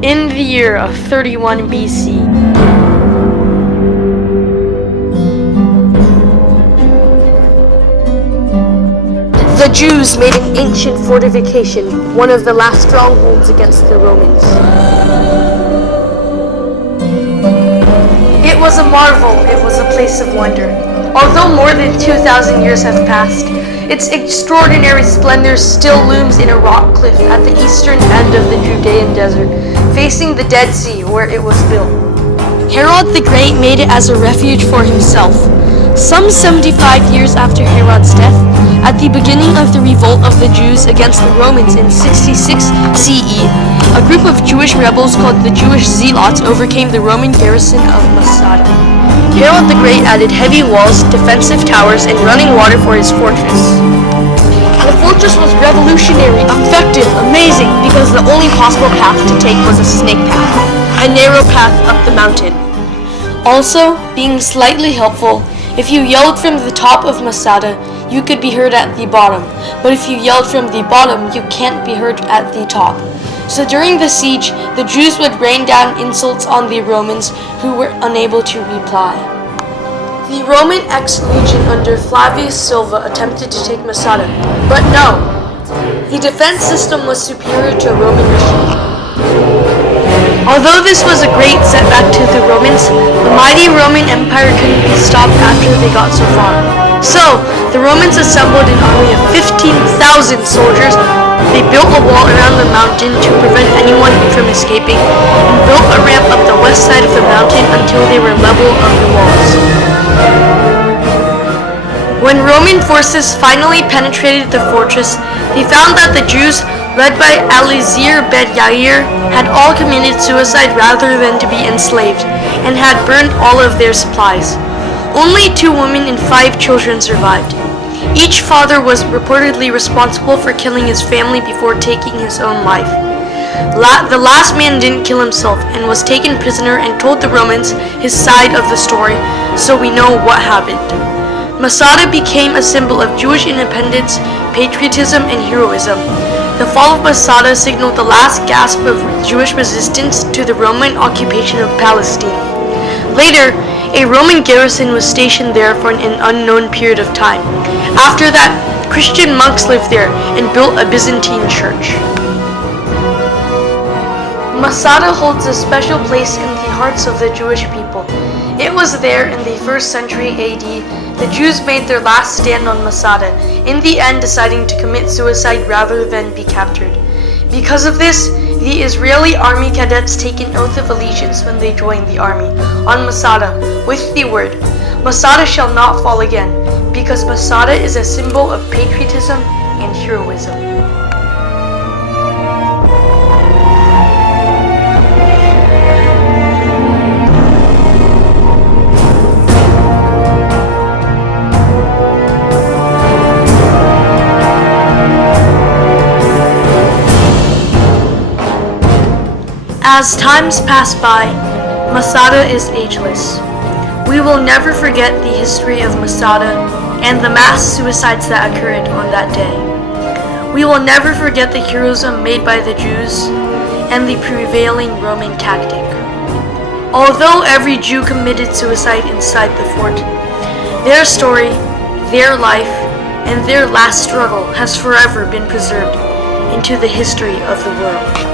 In the year of 31 BC, the Jews made an ancient fortification, one of the last strongholds against the Romans. It was a marvel, it was a place of wonder. Although more than 2,000 years have passed, its extraordinary splendor still looms in a rock cliff at the eastern end of the Judean desert, facing the Dead Sea where it was built. Herod the Great made it as a refuge for himself. Some 75 years after Herod's death, at the beginning of the revolt of the Jews against the Romans in 66 CE, a group of Jewish rebels called the Jewish Zealots overcame the Roman garrison of Masada. Herod the Great added heavy walls, defensive towers, and running water for his fortress. The fortress was revolutionary, effective, amazing, because the only possible path to take was a snake path, a narrow path up the mountain. Also, being slightly helpful, if you yelled from the top of Masada, you could be heard at the bottom, but if you yelled from the bottom, you can't be heard at the top. So during the siege, the Jews would rain down insults on the Romans who were unable to reply. The Roman ex-legion under Flavius Silva attempted to take Masada, but no, the defense system was superior to Roman machine. Although this was a great setback to the Romans, the mighty Roman Empire couldn't be stopped after they got so far. So, the Romans assembled an army of 15,000 soldiers. They built a wall around the mountain to prevent anyone from escaping, and built a ramp up the west side of the mountain until they were level of the walls. When Roman forces finally penetrated the fortress, they found that the Jews, led by Eliezer ben Yair, had all committed suicide rather than to be enslaved, and had burned all of their supplies. Only 2 women and 5 children survived. Each father was reportedly responsible for killing his family before taking his own life. The last man didn't kill himself and was taken prisoner and told the Romans his side of the story, so we know what happened. Masada became a symbol of Jewish independence, patriotism, and heroism. The fall of Masada signaled the last gasp of Jewish resistance to the Roman occupation of Palestine. Later, a Roman garrison was stationed there for an unknown period of time. After that, Christian monks lived there and built a Byzantine church. Masada holds a special place in the hearts of the Jewish people. It was there in the 1st century AD the Jews made their last stand on Masada, in the end deciding to commit suicide rather than be captured. Because of this, the Israeli army cadets take an oath of allegiance when they join the army on Masada with the word, "Masada shall not fall again," because Masada is a symbol of patriotism and heroism. As times pass by, Masada is ageless. We will never forget the history of Masada and the mass suicides that occurred on that day. We will never forget the heroism made by the Jews and the prevailing Roman tactic. Although every Jew committed suicide inside the fort, their story, their life, and their last struggle has forever been preserved into the history of the world.